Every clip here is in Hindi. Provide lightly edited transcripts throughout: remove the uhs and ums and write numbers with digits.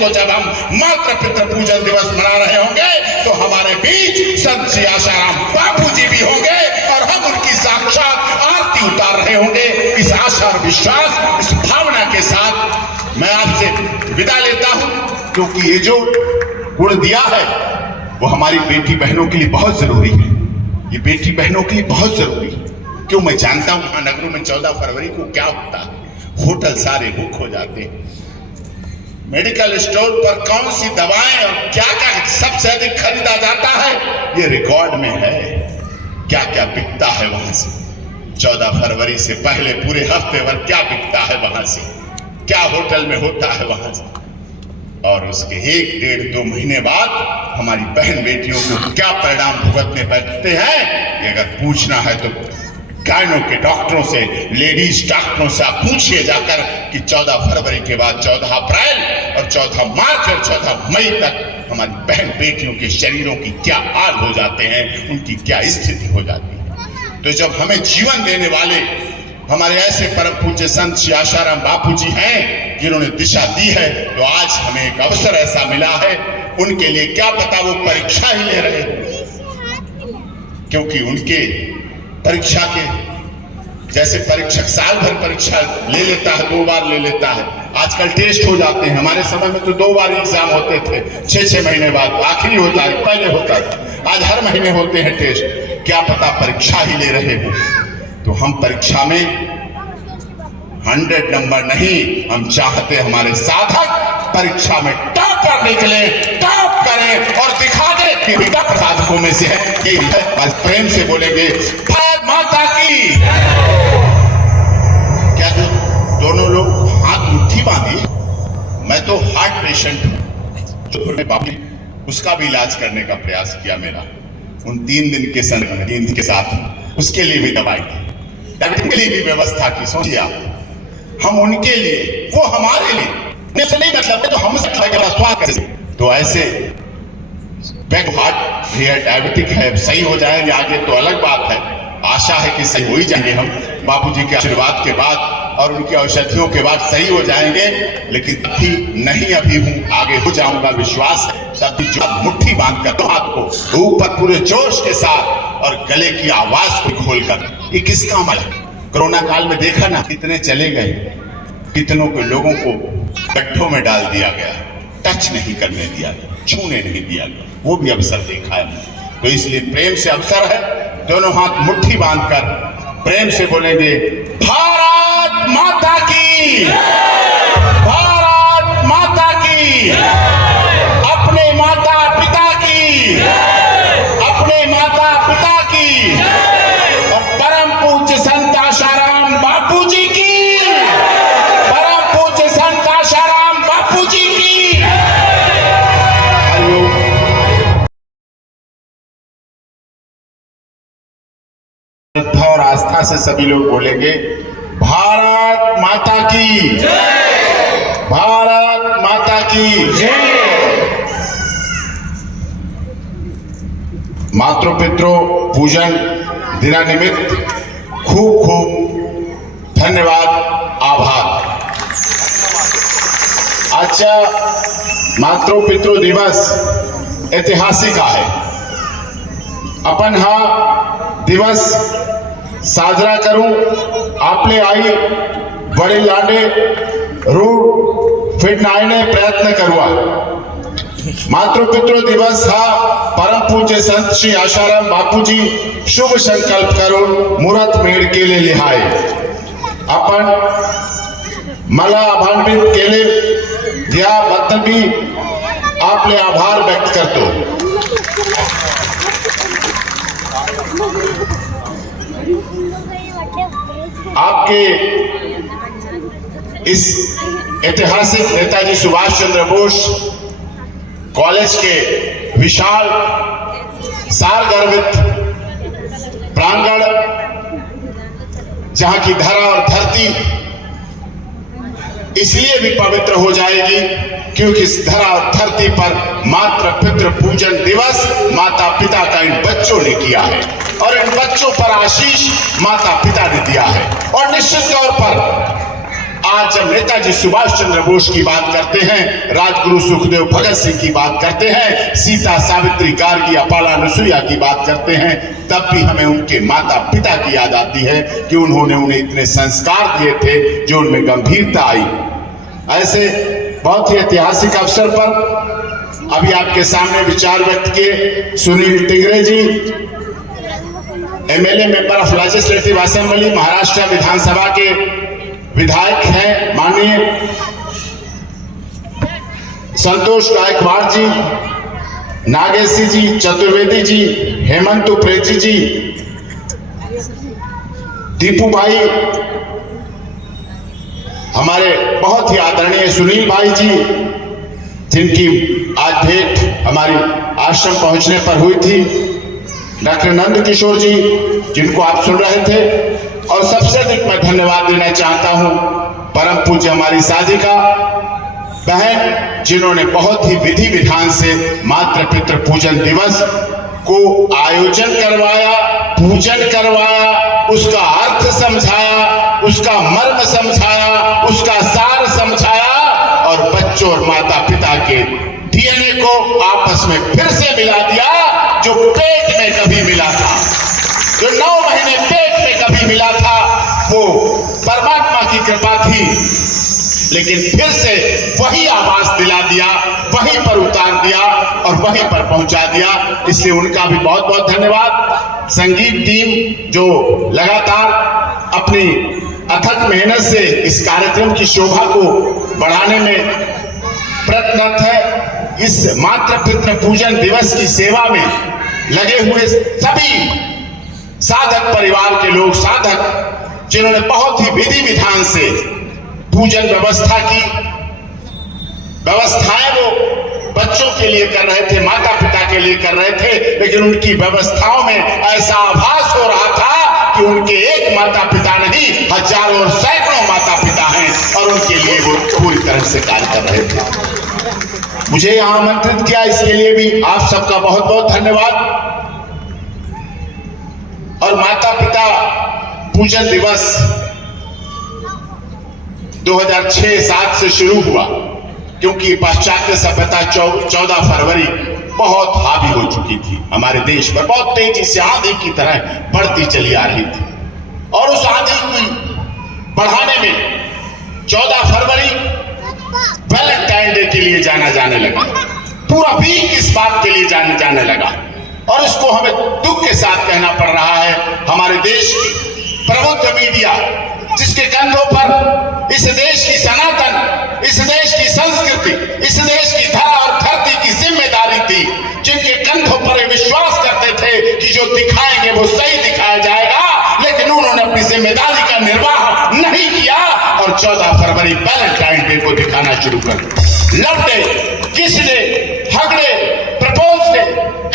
को जब हम मातृ पितृ पूजन दिवस मना रहे होंगे तो हमारे बीच संत श्री आशाराम बापू जी भी होंगे और हम उनकी साक्षात आरती उतार रहे होंगे। इस आशा और विश्वास, इस भावना के साथ मैं आपसे विदा लेता हूं, क्योंकि ये जो गुण दिया है वो हमारी बेटी बहनों के लिए बहुत जरूरी है। ये बेटी बहनों के लिए बहुत जरूरी है। क्यों, मैं जानता हूं महानगरों में 14 फरवरी को क्या होता है। होटल सारे बुक हो जाते हैं, मेडिकल स्टोर पर कौन सी दवाएं और क्या क्या सबसे अधिक खरीदा जाता है ये रिकॉर्ड में है। क्या क्या बिकता है वहां से 14 फरवरी से पहले पूरे हफ्ते भर, क्या बिकता है वहां से, क्या होटल में होता है वहां से। और उसके 1, 1.5, 2 महीने बाद हमारी बहन बेटियों को क्या परिणाम भुगतने पड़ते हैं, ये अगर पूछना है तो गायनों के डॉक्टरों से, लेडीज डॉक्टरों से आप पूछिए जाकर कि 14 फरवरी के बाद 14 अप्रैल और 14 मार्च और 14 मई तक हमारी बहन बेटियों के शरीरों की क्या हाल हो जाते हैं, उनकी क्या स्थिति हो जाती है। तो जब हमें जीवन देने वाले हमारे ऐसे परम पूज्य संत श्री आशाराम बापू जी हैं जिन्होंने दिशा दी है, तो आज हमें एक अवसर ऐसा मिला है। उनके लिए क्या पता वो परीक्षा ही ले रहे हो, क्योंकि उनके परीक्षा के जैसे परीक्षक साल भर परीक्षा ले लेता है, 2 बार ले लेता है। आजकल टेस्ट हो जाते हैं, हमारे समय में तो 2 बार एग्जाम होते थे, 6-6 महीने बाद आखिरी होता है, पहले होता था। आज हर महीने होते हैं टेस्ट। क्या पता परीक्षा ही ले रहे हो। तो हम परीक्षा में 100 नंबर नहीं, हम चाहते हमारे साधक परीक्षा में टॉपर निकले, टॉप करें और दिखा दे कि बेटा साधकों में से है। बस प्रेम से बोलेंगे भारत माता की। क्या दोनों लोग हाथ मुट्ठी बांधिए। मैं तो हार्ट पेशेंट हूं, जो बाबू उसका भी इलाज करने का प्रयास किया मेरा उन 3 दिन के समय नींद के साथ, उसके लिए भी दवाई दी, के लिए भी व्यवस्था की। सोचिए आप, हम उनके लिए, वो हमारे लिए, से नहीं मतलब तो हम स्वास्थ्य। तो ऐसे हार्ट डायबिटिक है, सही हो जाएंगे आगे तो अलग बात है। आशा है कि सही हो ही जाएंगे हम बापूजी के आशीर्वाद के बाद और उनकी औषधियों के बाद सही हो जाएंगे। लेकिन अभी नहीं, अभी हूं, आगे हो जाऊंगा, विश्वास है। तभी जो मुट्ठी बांध कर हाथ को ऊपर पूरे जोश के साथ और गले की आवाज को खोलकर, ये किसका अमल है। कोरोना काल में देखा ना कितने चले गए, कितनों के लोगों को गड्ढों में डाल दिया गया, टच नहीं करने दिया गया, छूने नहीं दिया गया, वो भी अवसर देखा है। तो इसलिए प्रेम से अवसर है, दोनों हाथ मुट्ठी बांधकर प्रेम से बोलेंगे भारत माता की, भारत माता की, अपने माता पिता की, अपने माता पिता की और परम पूज्य संत आशाराम बापू जी की, परम पूज्य संत आशाराम बापू जी की। श्रद्धा और आस्था से सभी लोग बोलेंगे भारत माता की जय, भारत माता की जय। मातृ पितृ पूजन दिना निमित्त खूब खूब धन्यवाद, आभार। आजचा मातृ पितृ दिवस ऐतिहासिक आहे। आपण हा दिवस साजरा करू, आपले आई वडील लांडे रूढ फिरण्याने प्रयत्न करूया। मातृपितृ दिवस हा परम पूज्य संत श्री आशाराम बापूजी शुभ संकल्प करून मुहूर्त मेढ केलेली आहे। आपण मला आभान्वित केले याबद्दल मी आपले आभार व्यक्त करतो। आपके इस ऐतिहासिक नेताजी सुभाष चंद्र बोस कॉलेज के विशाल सारगर्भित प्रांगण, जहां की धरा और धरती इसलिए भी पवित्र हो जाएगी क्योंकि इस धरा और धरती पर मातृ पितृ पूजन दिवस माता पिता का इन बच्चों ने किया है और इन बच्चों पर आशीष माता पिता ने दिया है। और निश्चित तौर पर आज जब नेताजी सुभाष चंद्र बोस की बात करते हैं, राजगुरु सुखदेव भगत सिंह की बात करते हैं, सीता सावित्री गार्गी अपाला अनुसुईया की बात करते हैं, तब भी हमें उनके माता पिता की याद आती है कि उन्होंने उन्हें इतने संस्कार दिए थे जो उनमें गंभीरता आई। ऐसे बहुत ही ऐतिहासिक अवसर पर अभी आपके सामने विचार व्यक्त किए Sunil Tingre ji, MLA member of legislative assembly, Maharashtra विधानसभा के विधायक हैं, माननीय संतोष गायकवाड़ जी, नागेशी जी, चतुर्वेदी जी, हेमंत उप्रेती जी, दीपू भाई, हमारे बहुत ही आदरणीय सुनील भाई जी, जिनकी आज भेंट हमारी आश्रम पहुंचने पर हुई थी, डॉक्टर नंद किशोर जी जिनको आप सुन रहे थे, और सबसे अधिक मैं धन्यवाद देना चाहता हूं परम पूज्य हमारी साधिका बहन, जिन्होंने बहुत ही विधि विधान से मातृ पितृ पूजन दिवस को आयोजन करवाया, पूजन करवाया, उसका अर्थ समझाया, उसका मर्म समझाया, उसका सार समझाया और बच्चों और माता पिता के डीएनए को आपस में फिर से मिला दिया। जो पेट में कभी मिला था, जो 9 महीने पेट में कभी मिला था, वो परमात्मा की कृपा थी, लेकिन फिर से वही आवाज दिला दिया, वहीं पर उतार दिया और वहीं पर पहुंचा दिया। इसलिए उनका भी बहुत बहुत धन्यवाद। संगीत टीम जो लगातार अपनी अथक मेहनत से इस कार्यक्रम की शोभा को बढ़ाने में प्रयत्नरत है। इस मातृ पितृ पूजन दिवस की सेवा में लगे हुए सभी साधक परिवार के लोग, साधक जिन्होंने बहुत ही विधि विधान से पूजन व्यवस्था की, व्यवस्थाएं वो बच्चों के लिए कर रहे थे, माता पिता के लिए कर रहे थे, लेकिन उनकी व्यवस्थाओं में ऐसा आभास हो रहा था कि उनके एक माता पिता नहीं, हजारों और सैकड़ों माता पिता हैं और उनके लिए वो पूरी तरह से कार्य कर रहे थे। मुझे यहां आमंत्रित किया, इसके लिए भी आप सबका बहुत बहुत धन्यवाद। और माता पिता पूजन दिवस 2006-07 से शुरू हुआ, क्योंकि पाश्चात्य सभ्यता 14 फरवरी बहुत हावी हो चुकी थी हमारे देश पर, बहुत तेजी से आंधी की तरह बढ़ती चली आ रही थी। और उस आंधी को बढ़ाने में 14 फरवरी वैलेंटाइन डे के लिए जाने लगा, पूरा वीक इस बात के लिए जाने लगा। और इसको हमें दुख के साथ कहना पड़ रहा है, हमारे देश की प्रबुद्ध मीडिया, जिसके कंधों पर इस देश की सनातन, इस देश की संस्कृति, इस देश की धरा और धरती की जिम्मेदारी थी, जिनके कंधों पर विश्वास करते थे कि जो दिखाएंगे वो सही दिखाया जाएगा, लेकिन उन्होंने अपनी जिम्मेदारी का निर्वाह नहीं किया और 14 फरवरी वैलेंटाइन डे को दिखाना शुरू कर दिया। Love day, kiss day, hug day, propose day,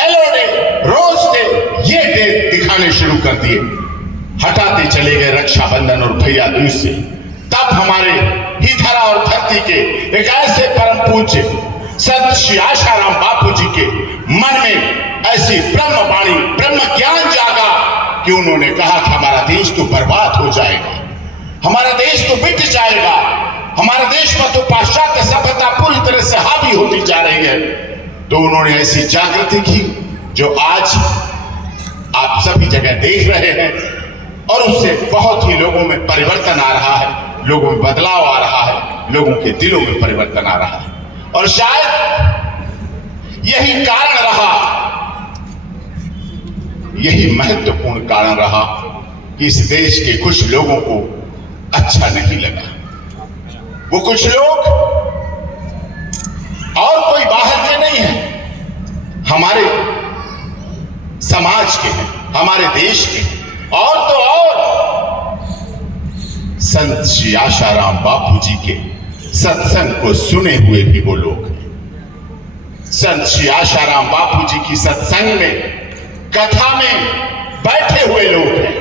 एलो डे, रोज डे, ये डे दिखाने शुरू कर दिए। हटाते चले गए रक्षाबंधन और भैया दूज से। तब हमारे ही धरा और धरती के एक ऐसे परम पूज्य संत श्री आशाराम बापू जी के मन में ऐसी ब्रह्म वाणी, ब्रह्म ज्ञान जागा कि उन्होंने कहा कि हमारा देश तो बर्बाद हो जाएगा, हमारा देश तो मिट जाएगा, हमारे देश में तो पाश्चात्य सभ्यता पूरी तरह से हावी होती जा रही है। तो उन्होंने ऐसी जागृति की जो आज आप सभी जगह देख रहे हैं, और उससे बहुत ही लोगों में परिवर्तन आ रहा है, लोगों में बदलाव आ रहा है, लोगों के दिलों में परिवर्तन आ रहा है। और शायद यही कारण रहा, यही महत्वपूर्ण कारण रहा कि इस देश के कुछ लोगों को अच्छा नहीं लगा। वो कुछ लोग और कोई बाहर के नहीं है, हमारे समाज के हैं, हमारे देश के, और तो और संत श्री आशाराम बापू जी के सत्संग को सुने हुए भी वो लोग हैं। संत श्री आशाराम बापू जी की सत्संग में, कथा में बैठे हुए लोग हैं।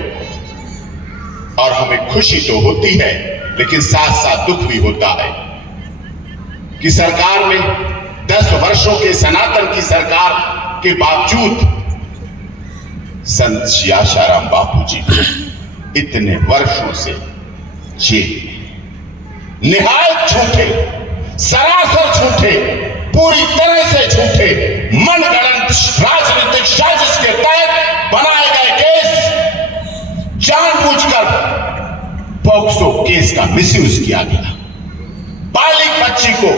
और हमें खुशी तो होती है, लेकिन साथ साथ दुख भी होता है कि सरकार में 10 वर्षों के सनातन की सरकार के बावजूद संत श्री आशाराम बापू जी को इतने वर्षों से जेल, निहायत झूठे, सरासर झूठे, पूरी तरह से झूठे, मनगढ़ंत राजनीतिक साजिश के तहत बनाए गए केस, जानबूझकर पॉक्सो केस का मिसयूज किया गया। बालिग बच्ची को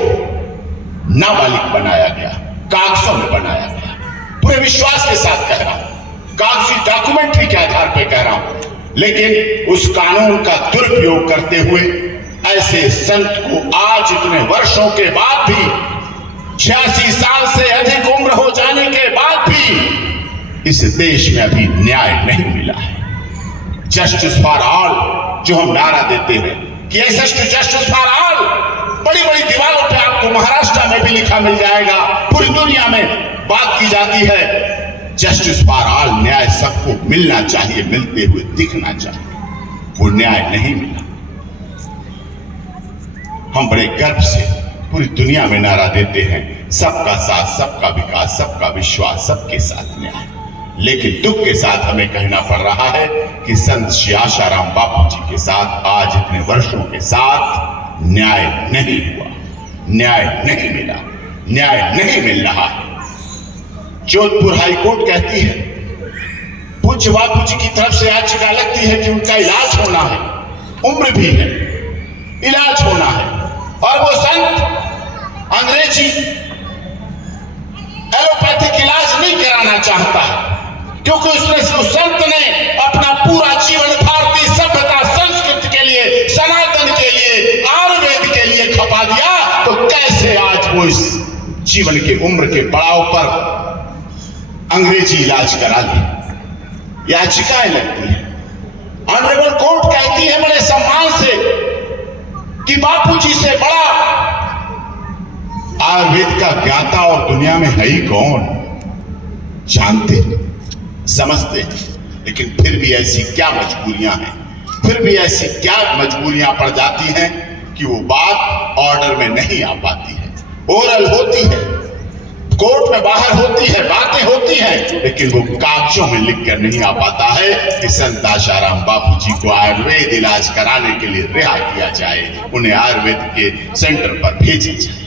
नाबालिग बनाया गया, कागजों में बनाया गया। पूरे विश्वास के साथ कह रहा हूं, कागजी डॉक्यूमेंट्री के आधार पर कह रहा हूं, लेकिन उस कानून का दुरुपयोग करते हुए ऐसे संत को आज इतने वर्षों के बाद भी, 86 साल से अधिक उम्र हो जाने के बाद भी इस देश में अभी न्याय नहीं मिला है। जस्टिस फॉर ऑल जो हम नारा देते हैं कि access to justice for all, बड़ी बड़ी दीवारों पे आपको महाराष्ट्र में भी लिखा मिल जाएगा, पूरी दुनिया में बात की जाती है जस्टिस फॉर ऑल, न्याय सबको मिलना चाहिए, मिलते हुए दिखना चाहिए। वो न्याय नहीं मिला। हम बड़े गर्व से पूरी दुनिया में नारा देते हैं सबका साथ, सबका विकास, सबका विश्वास, सबके साथ न्याय। लेकिन दुख के साथ हमें कहना पड़ रहा है कि संत श्री आशाराम बापू जी के साथ आज इतने वर्षों के साथ न्याय नहीं हुआ, न्याय नहीं मिला, न्याय नहीं मिल रहा है। जोधपुर हाईकोर्ट कहती है, पूज्य बापू जी की तरफ से याचिका लगती है कि उनका इलाज होना है, उम्र भी है, इलाज होना है, और वो संत अंग्रेजी एलोपैथिक इलाज नहीं कराना चाहता है, क्योंकि उस संत ने अपना पूरा जीवन भारतीय सभ्यता संस्कृति के लिए, सनातन के लिए, आयुर्वेद के लिए खपा दिया। तो कैसे आज वो इस जीवन के उम्र के पड़ाव पर अंग्रेजी इलाज करा ले? याचिकाएं लगती है। ऑनरेबल कोर्ट कहती है बड़े सम्मान से कि बापूजी से बड़ा आयुर्वेद का ज्ञाता और दुनिया में है ही कौन? जानते, समझते, लेकिन फिर भी ऐसी क्या मजबूरियां हैं, फिर भी ऐसी क्या मजबूरियां पड़ जाती हैं कि वो बात ऑर्डर में नहीं आ पाती है। ओरल होती है, कोर्ट में बाहर होती है, बातें होती हैं, लेकिन वो कागजों में लिख कर नहीं आ पाता है कि संत आशाराम बापू जी को आयुर्वेद इलाज कराने के लिए रिहा किया जाए, उन्हें आयुर्वेद के सेंटर पर भेजा जाए।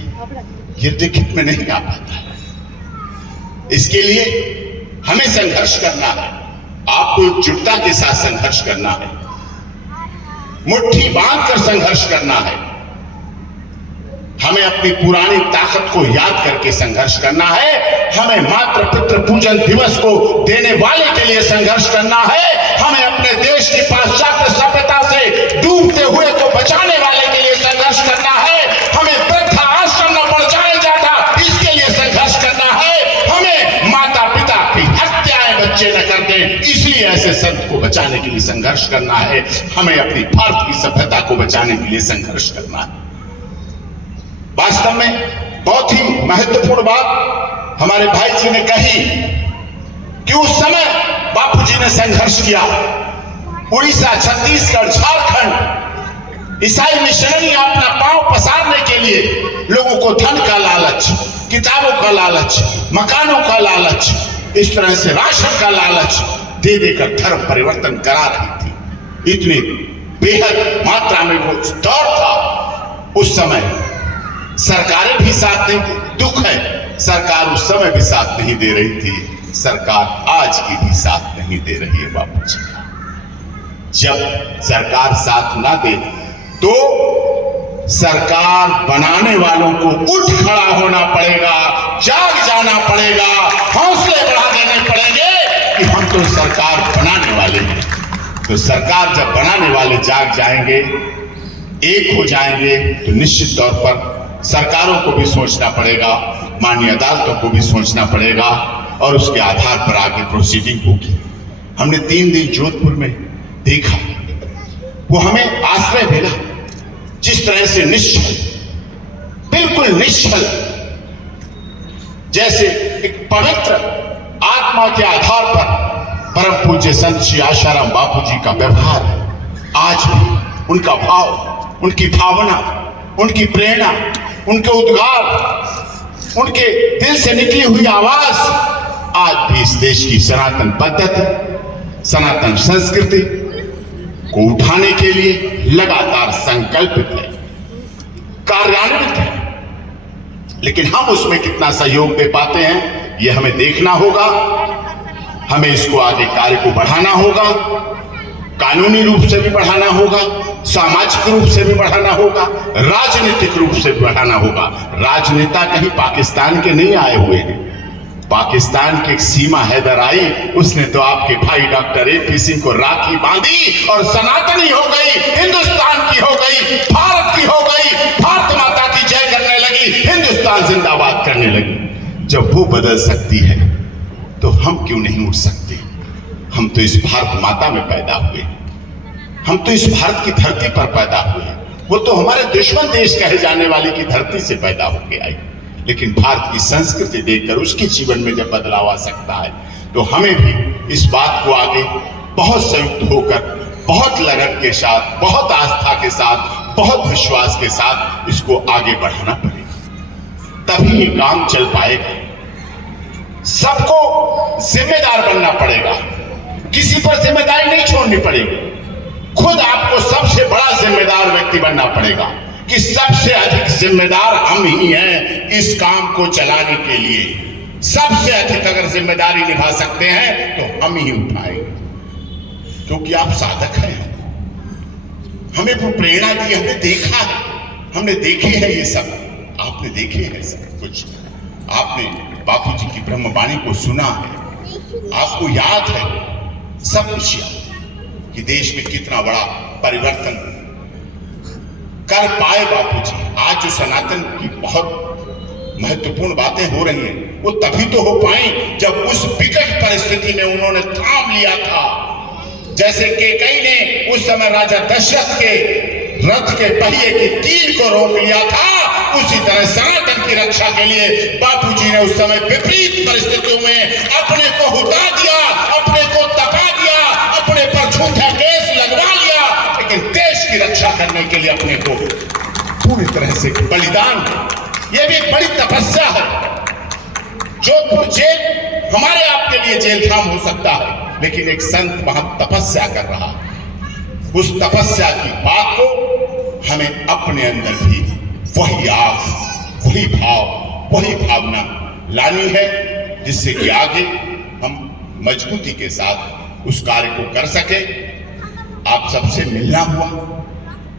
ये लिखित में नहीं आ पाता है। इसके लिए हमें संघर्ष करना है, आपको एकजुटता के साथ संघर्ष करना है, मुट्ठी बांधकर संघर्ष करना है, हमें अपनी पुरानी ताकत को याद करके संघर्ष करना है, हमें मातृ पितृ पूजन दिवस को देने वाले के लिए संघर्ष करना है, हमें अपने देश की पाश्चात्य सभ्यता से डूबते हुए को बचाने वाले के लिए संघर्ष करना है, हमें वृद्धा आश्रम न पड़ जाए ज्यादा इसके लिए संघर्ष करना है, हमें माता पिता की हत्याएं बच्चे न कर दें इसलिए ऐसे संत को बचाने के लिए संघर्ष करना है, हमें अपनी भारत की सभ्यता को बचाने के लिए संघर्ष करना है। वास्तव में बहुत ही महत्वपूर्ण बात हमारे भाई जी ने कही कि उस समय बापूजी ने संघर्ष किया, उड़ीसा, छत्तीसगढ़, झारखंड ईसाई मिशनरी अपना पांव पसारने के लिए लोगों को धन का लालच, किताबों का लालच, मकानों का लालच, इस तरह से राशन का लालच दे देकर धर्म परिवर्तन करा रही थी। इतनी बेहद मात्रा में वो दौर था। उस समय सरकारें भी साथ नहीं, दुख है सरकार उस समय भी साथ नहीं दे रही थी, सरकार आज की भी साथ नहीं दे रही है बापू जी। जब सरकार साथ ना दे तो सरकार बनाने वालों को उठ खड़ा होना पड़ेगा, जाग जाना पड़ेगा, हौसले बढ़ा देने पड़ेंगे कि हम तो सरकार बनाने वाले हैं। तो सरकार जब बनाने वाले जाग जाएंगे, एक हो जाएंगे, तो निश्चित तौर पर सरकारों को भी सोचना पड़ेगा, माननीय अदालतों को भी सोचना पड़ेगा और उसके आधार पर आगे प्रोसीडिंग होगी। हमने 3 दिन जोधपुर में देखा, वो हमें आश्रय मिला, जिस तरह से निश्चल, बिल्कुल निश्चल, जैसे एक पवित्र आत्मा के आधार पर परम पूज्य संत श्री आशाराम बापू जी का व्यवहार है। आज भी उनका भाव, उनकी भावना, उनकी प्रेरणा, उनके उद्गार, उनके दिल से निकली हुई आवाज आज भी इस देश की सनातन पद्धति, सनातन संस्कृति को उठाने के लिए लगातार संकल्पित है। कार्यान्वित है, लेकिन हम उसमें कितना सहयोग दे पाते हैं यह हमें देखना होगा। हमें इसको आगे कार्य को बढ़ाना होगा, कानूनी रूप से भी बढ़ाना होगा, सामाजिक रूप से भी बढ़ाना होगा, राजनीतिक रूप से भी बढ़ाना होगा। राजनेता कहीं पाकिस्तान के नहीं आए हुए हैं। पाकिस्तान की एक सीमा हैदर आई, उसने तो आपके भाई डॉक्टर AP सिंह को राखी बांधी और सनातनी हो गई, हिंदुस्तान की हो गई, भारत की हो गई, भारत माता की जय करने लगी, हिंदुस्तान जिंदाबाद करने लगी। जब वो बदल सकती है तो हम क्यों नहीं उठ सकते? हम तो इस भारत माता में पैदा हुए, हम तो इस भारत की धरती पर पैदा हुए। वो तो हमारे दुश्मन देश कहे जाने वाली की धरती से पैदा होके आई, लेकिन भारत की संस्कृति देखकर उसके जीवन में जब बदलाव आ सकता है तो हमें भी इस बात को आगे बहुत संयुक्त होकर, बहुत लगन के साथ, बहुत आस्था के साथ, बहुत विश्वास के साथ इसको आगे बढ़ाना पड़ेगा, तभी ये काम चल पाएगा। सबको जिम्मेदार बनना पड़ेगा, किसी पर जिम्मेदारी नहीं छोड़नी पड़ेगी। खुद आपको सबसे बड़ा जिम्मेदार व्यक्ति बनना पड़ेगा कि सबसे अधिक जिम्मेदार हम ही हैं इस काम को चलाने के लिए। सबसे अधिक अगर जिम्मेदारी निभा सकते हैं तो हम ही उठाएंगे, क्योंकि आप साधक हैं। हमें वो प्रेरणा दी, हमने देखा है, हमने देखे हैं ये सब, आपने देखे हैं सब कुछ। आपने बापूजी की ब्रह्मवाणी को सुना है, आपको याद है सब कुछ याद कि देश में कितना बड़ा परिवर्तन कर पाए बापूजी। आज जो सनातन की बहुत महत्वपूर्ण बातें हो रही हैं वो तभी तो हो पाई जब उस विकट परिस्थिति में उन्होंने थाम लिया था। जैसे केकई ने उस समय राजा दशरथ के रथ के पहिए की कील को रोक लिया था, उसी तरह सनातन की रक्षा के लिए बापूजी ने उस समय विपरीत परिस्थितियों में अपने को हुता दिया, अपने को तपा दिया, अपने पर झूठा केस लगवा लिया, लेकिन देश की रक्षा करने के लिए अपने को पूरी तरह से बलिदान दिया। यह भी एक बड़ी तपस्या है। जोधपुर जेल हमारे आपके लिए जेल धाम हो सकता है, लेकिन एक संत वहां तपस्या कर रहा है। उस तपस्या की बात को हमें अपने अंदर भी वही आग, वही भाव, वही भावना लानी है, जिससे कि आगे हम मजबूती के साथ उस कार्य को कर सके। आप सबसे मिलना हुआ,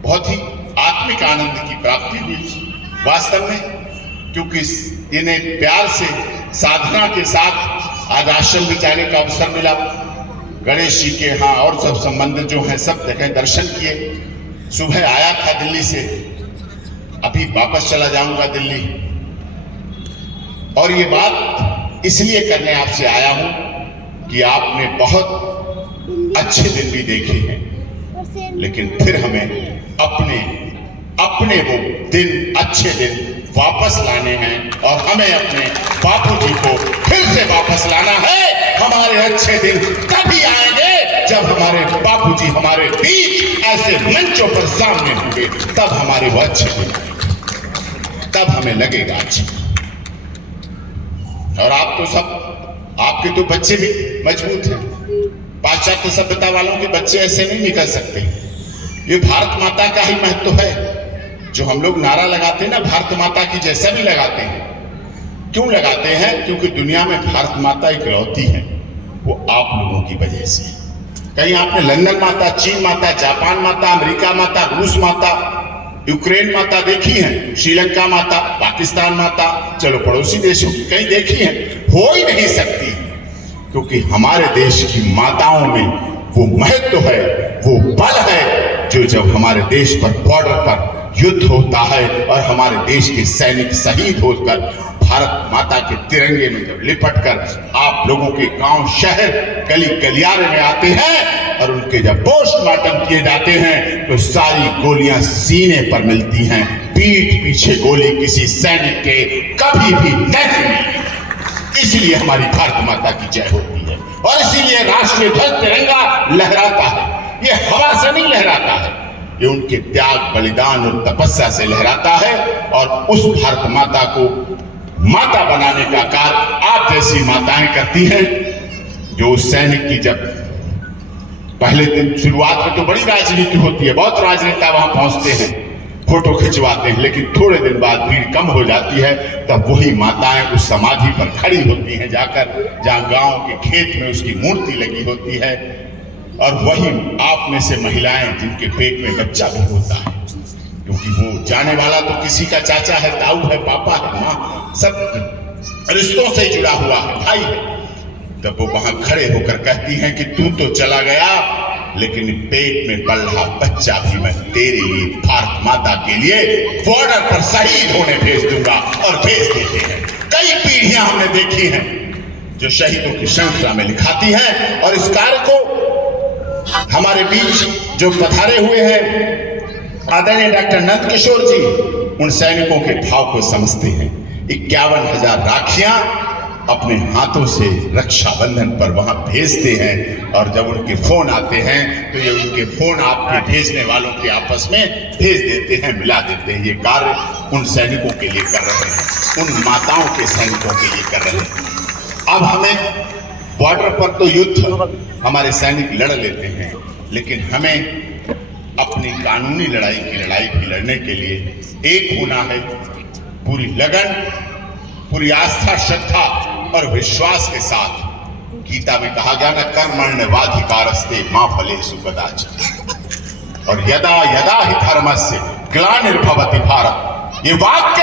बहुत ही आत्मिक आनंद की प्राप्ति हुई वास्तव में, क्योंकि इन्हें प्यार से साधना के साथ आज आश्रम में जाने का अवसर मिला। गणेश जी के यहाँ और सब संबंध जो हैं सब जगह दर्शन किए। सुबह आया था दिल्ली से, अभी वापस चला जाऊंगा दिल्ली, और ये बात इसलिए करने आपसे आया हूं कि आपने बहुत अच्छे दिन भी देखे हैं, लेकिन फिर हमें अपने वो दिन, अच्छे दिन वापस लाने हैं और हमें अपने बापूजी को फिर से वापस लाना है। हमारे अच्छे दिन तभी आएंगे जब हमारे बापूजी हमारे बीच ऐसे मंचों पर सामने होंगे, तब हमारे वो अच्छे दिन आएंगे, तब हमें लगेगा अच्छा। और आप तो सब, आपके तो बच्चे भी मजबूत हैं। पाश्चात्य सभ्यता वालों के बच्चे ऐसे नहीं निकल सकते। ये भारत माता का ही महत्व है। जो हम लोग नारा लगाते हैं ना, भारत माता की जैसा भी लगाते हैं। क्यों लगाते हैं? क्योंकि दुनिया में भारत माता इकलौती है, वो आप लोगों की वजह से। कहीं आपने लंदन माता, चीन माता, जापान माता, अमेरिका माता, रूस माता, यूक्रेन माता देखी है? श्रीलंका माता, पाकिस्तान माता, चलो पड़ोसी देशों की कहीं देखी है? हो ही नहीं सकती, क्योंकि हमारे देश की माताओं में वो महत्व है, वो बल है, जो जब हमारे देश पर बॉर्डर पर युद्ध होता है और हमारे देश के सैनिक शहीद होकर भारत माता के तिरंगे में जब लिपटकर आप लोगों के गांव, शहर, गली गलियारे में आते हैं और उनके जब पोस्टमार्टम किए जाते हैं तो सारी गोलियां सीने पर मिलती हैं, पीठ पीछे गोली किसी सैनिक के कभी भी नहीं। इसलिए हमारी भारत माता की जय होती है और इसीलिए राष्ट्रीय ध्वज तिरंगा लहराता है। ये हवा से नहीं लहराता है, ये उनके त्याग, बलिदान और तपस्या से लहराता है। और उस भारत माता को माता बनाने का कार्य आप जैसी माताएं करती हैं, जो उस सैनिक की जब पहले दिन शुरुआत में तो बड़ी राजनीति होती है, बहुत राजनेता वहां पहुंचते हैं, फोटो खिंचवाते हैं, लेकिन थोड़े दिन बाद भीड़ कम हो जाती है, तब वही माताएं उस समाधि पर खड़ी होती हैं जाकर, जहाँ गांव के खेत में उसकी मूर्ति लगी होती है। और वही आप में से महिलाएं जिनके पेट में बच्चा भी होता है, क्योंकि वो जाने वाला तो किसी का चाचा है, ताऊ है, पापा है, माँ, सब रिश्तों से जुड़ा हुआ है, भाई है। तब वो वहां खड़े होकर कहती हैं कि तू तो चला गया, लेकिन पेट में पल रहा बच्चा भी मैं तेरे लिए, भारत माता के लिए बॉर्डर पर शहीद होने भेज दूंगा। और भेज देते हैं। कई पीढ़ियां हमने देखी हैं जो शहीदों की श्रृंखला में लिखाती हैं। और इस कार्य को हमारे बीच जो पधारे हुए हैं आदरणीय डॉक्टर नंदकिशोर जी, उन सैनिकों के भाव को समझते हैं। 51,000 राखियां अपने हाथों से रक्षाबंधन पर वहां भेजते हैं। और जब उनके फोन आते हैं तो ये उनके फोन आपके भेजने वालों के आपस में भेज देते हैं, मिला देते हैं। ये कार्य उन सैनिकों के लिए कर रहे हैं, उन माताओं के सैनिकों के लिए कर रहे हैं। अब हमें बॉर्डर पर तो युद्ध हमारे सैनिक लड़ लेते हैं, लेकिन हमें अपनी कानूनी लड़ाई भी लड़ने के लिए एक होना है। पूरी लगन, पूरी आस्था, श्रद्धा और विश्वास के साथ। गीता में कहा गया ना, कर्मण्येवाधिकारस्ते मा फलेषु कदाचित्। और यदा यदा हि धर्मस्य ग्लानिर्भवति भारत, ये वाक्य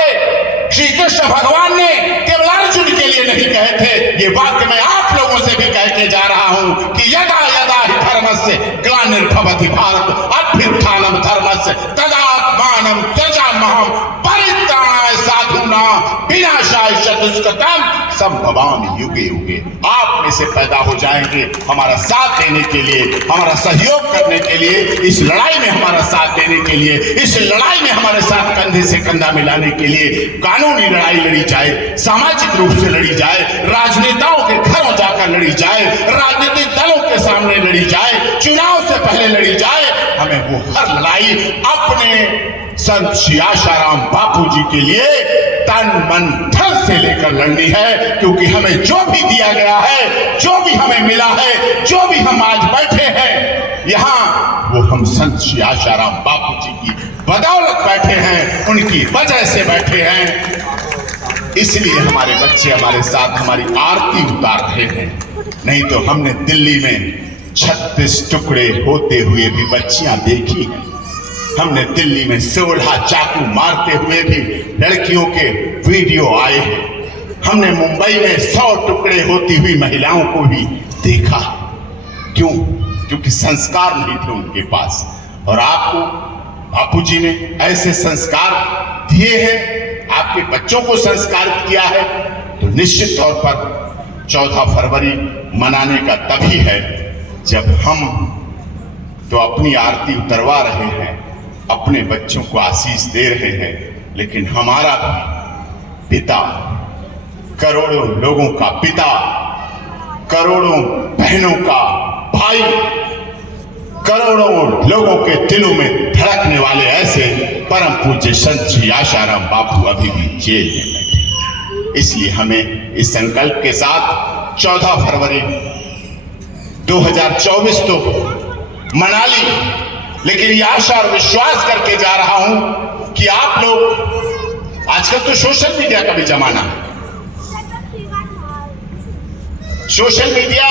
श्री कृष्ण भगवान ने केवल अर्जुन के लिए नहीं कहे थे, ये वाक्य मैं आप लोगों से भी कह के जा रहा हूं कि यदा यदा हि धर्मस्य ग्लानिर्भवति भारत अभ्युत्थानं धर्मस्य तदात्मानं त्यजाम्यहं परित्राणाय साधूनां विनाशाय च दुष्कृतं संभवामि युगे युगे। आप में से पैदा हो जाएंगे हमारा साथ देने के लिए, हमारा सहयोग करने के लिए, इस लड़ाई में हमारा साथ देने के लिए, इस लड़ाई में हमारे साथ कंधे से कंधा मिलाने के लिए। कानूनी लड़ाई लड़ी जाए, सामाजिक रूप से लड़ी जाए, राजनेताओं के घरों जाकर लड़ी जाए, राजनीतिक दलों के सामने लड़ी जाए, चुनाव से पहले लड़ी जाए। हमें वो हर लड़ाई अपने संत श्री आशाराम बापू जी के लिए तन मन धन से लेकर लड़नी है। क्योंकि हमें जो भी दिया गया है, जो भी हमें मिला है, जो भी हम आज बैठे हैं यहाँ, वो हम संत श्री आशाराम बापू जी की बदौलत बैठे हैं, उनकी वजह से बैठे हैं। इसलिए हमारे बच्चे हमारे साथ हमारी आरती उतार रहे हैं। नहीं तो हमने दिल्ली में 36 टुकड़े होते हुए भी बच्चियां देखी हैं। हमने दिल्ली में 16 चाकू मारते हुए भी लड़कियों के वीडियो आए हैं। हमने मुंबई में 100 टुकड़े होती हुई महिलाओं को भी देखा। क्यों? क्योंकि संस्कार नहीं थे उनके पास। और आपको बापूजी ने ऐसे संस्कार दिए हैं, आपके बच्चों को संस्कारित किया है, तो निश्चित तौर पर 14 फरवरी मनाने का तभी है जब हम तो अपनी आरती उतरवा रहे हैं, अपने बच्चों को आशीष दे रहे हैं, लेकिन हमारा पिता, करोड़ों लोगों का पिता, करोड़ों बहनों का भाई, करोड़ों लोगों के दिलों में धड़कने वाले ऐसे परम पूज्य संत श्री आशाराम बापू अभी भी जेल में बैठे। इसलिए हमें इस संकल्प के साथ 14 फरवरी 2024 तो मना ली, लेकिन ये आशा और विश्वास करके जा रहा हूं कि आप लोग, आजकल तो सोशल मीडिया का भी जमाना है, सोशल मीडिया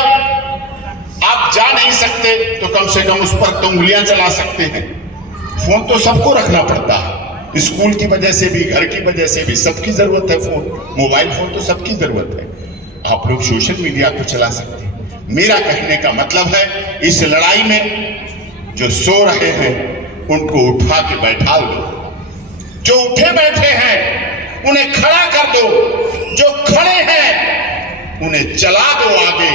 आप जा नहीं सकते तो कम से कम उस पर तो उंगलियां चला सकते हैं। फोन तो सबको रखना पड़ता है, स्कूल की वजह से भी, घर की वजह से भी, सबकी जरूरत है फोन, मोबाइल फोन तो सबकी जरूरत है। आप लोग सोशल मीडिया को चला सकते हैं। मेरा कहने का मतलब है, इस लड़ाई में जो सो रहे हैं उनको उठा के बैठा दो, जो उठे बैठे हैं उन्हें खड़ा कर दो, जो खड़े हैं उन्हें चला दो आगे,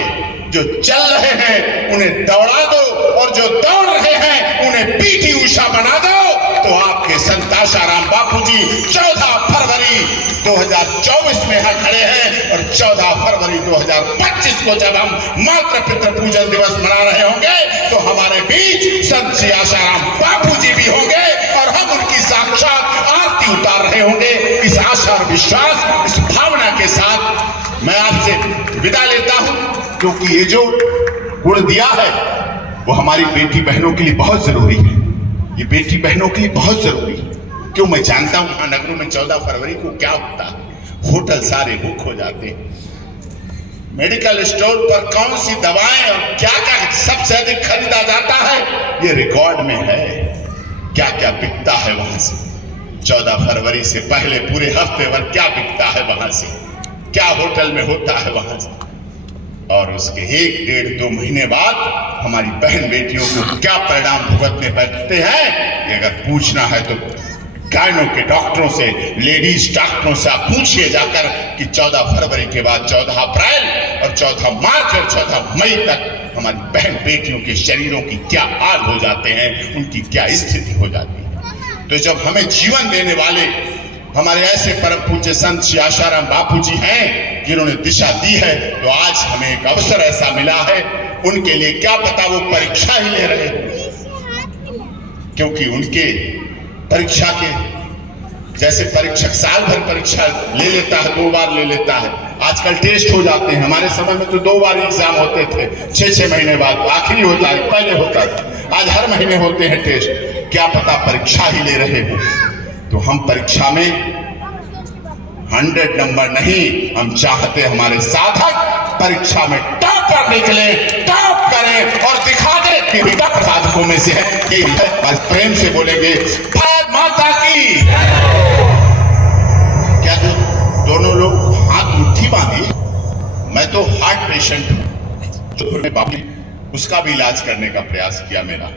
जो चल रहे हैं उन्हें दौड़ा दो, और जो दौड़ रहे हैं उन्हें पीटी उषा बना दो। तो आपके संत आशाराम बापूजी 14 फरवरी 2024 में यहाँ खड़े हैं, और 14 फरवरी 2025 को जब हम मातृ पितृ पूजन दिवस मना रहे होंगे तो हमारे बीच संत श्री आशाराम बापूजी भी होंगे, और हम उनकी साक्षात आरती उतार रहे होंगे। इस आशा और विश्वास, इस भावना के साथ मैं आपसे विदा लेता हूं, क्योंकि ये जो गुण दिया है वो हमारी बेटी बहनों के लिए बहुत जरूरी है। ये बेटी बहनों के लिए बहुत जरूरी है। क्यों, मैं जानता हूं महानगरों में 14 फरवरी को क्या होता है। होटल सारे बुक हो जाते हैं, मेडिकल स्टोर पर कौन सी दवाएं और क्या क्या सबसे अधिक खरीदा जाता है, ये रिकॉर्ड में है। क्या क्या बिकता है वहां से 14 फरवरी से पहले पूरे हफ्ते भर, क्या बिकता है वहां से, क्या होटल में होता है वहां से। और उसके 1, 1.5, 2 महीने बाद हमारी बहन बेटियों को क्या परिणाम भुगतने पड़ते हैं, ये अगर पूछना है तो गायनों के डॉक्टरों से, लेडीज डॉक्टरों से आप पूछिए जाकर कि 14 फरवरी के बाद 14 अप्रैल और 14 मार्च और 14 मई तक हमारी बहन बेटियों के शरीरों की क्या हाल हो जाते हैं, उनकी क्या स्थिति हो जाती है। तो जब हमें जीवन देने वाले हमारे ऐसे परम पूज्य संत श्री आशाराम बापू जी हैं जिन्होंने दिशा दी है, तो आज हमें एक अवसर ऐसा मिला है, उनके लिए क्या पता वो परीक्षा ही ले रहे हो, क्योंकि उनके परीक्षा के जैसे परीक्षक साल भर परीक्षा ले लेता है, 2 बार ले लेता है। आजकल टेस्ट हो जाते हैं, हमारे समय में तो 2 बार एग्जाम होते थे, 6-6 महीने बाद, आखिरी होता है, पहले होता था, आज हर महीने होते हैं टेस्ट। क्या पता परीक्षा ही ले रहे हो। तो हम परीक्षा में 100 नंबर नहीं, हम चाहते हमारे साधक परीक्षा में टॉपर निकले, टॉप करें और दिखा दे कि बेटा साधकों में से है। ये प्रेम से बोलेंगे भारत माता की। क्या जो दोनों लोग हाथ मुट्ठी बांधिए। मैं तो हार्ट पेशेंट हूं, जो बापू उसका भी इलाज करने का प्रयास किया मेरा,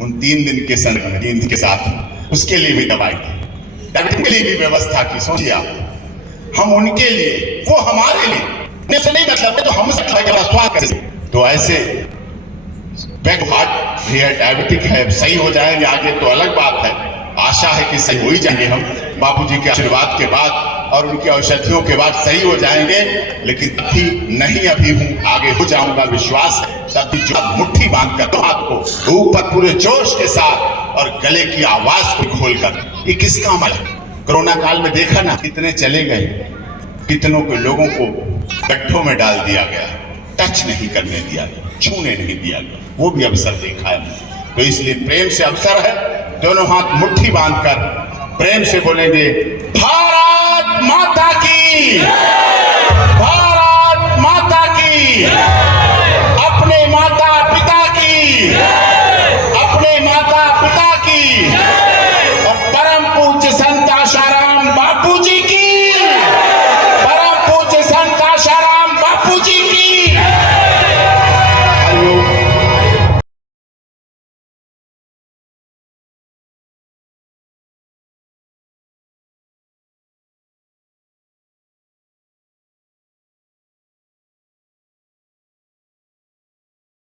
उन 3 दिन के नींद के साथ, उसके लिए भी दवाई दी, डायबिटीज के लिए भी व्यवस्था की। सोचिए आप, हम उनके लिए, वो हमारे लिए, से नहीं मतलब है तो हम स्वास्थ्य। तो ऐसे बैक हार्ट है, डायबिटिक है, सही हो जाएंगे आगे तो अलग बात है, आशा है कि सही हो ही जाएंगे हम बापूजी के आशीर्वाद के बाद और उनकी औषधियों के बाद सही हो जाएंगे। लेकिन अभी नहीं, अभी हूं, आगे हो जाऊंगा, विश्वास है। तभी जो मुट्ठी बांध कर तो हाथ को ऊपर पूरे जोश के साथ और गले की आवाज को खोलकर, ये किसका अमल है। कोरोना काल में देखा ना कितने चले गए, कितनों के लोगों को गड्ढों में डाल दिया गया, टच नहीं करने दिया गया, छूने नहीं दिया गया, वो भी अवसर देखा है। तो इसलिए प्रेम से अवसर है, दोनों हाथ मुट्ठी बांधकर प्रेम से बोलेंगे भारत माता की, भारत माता की।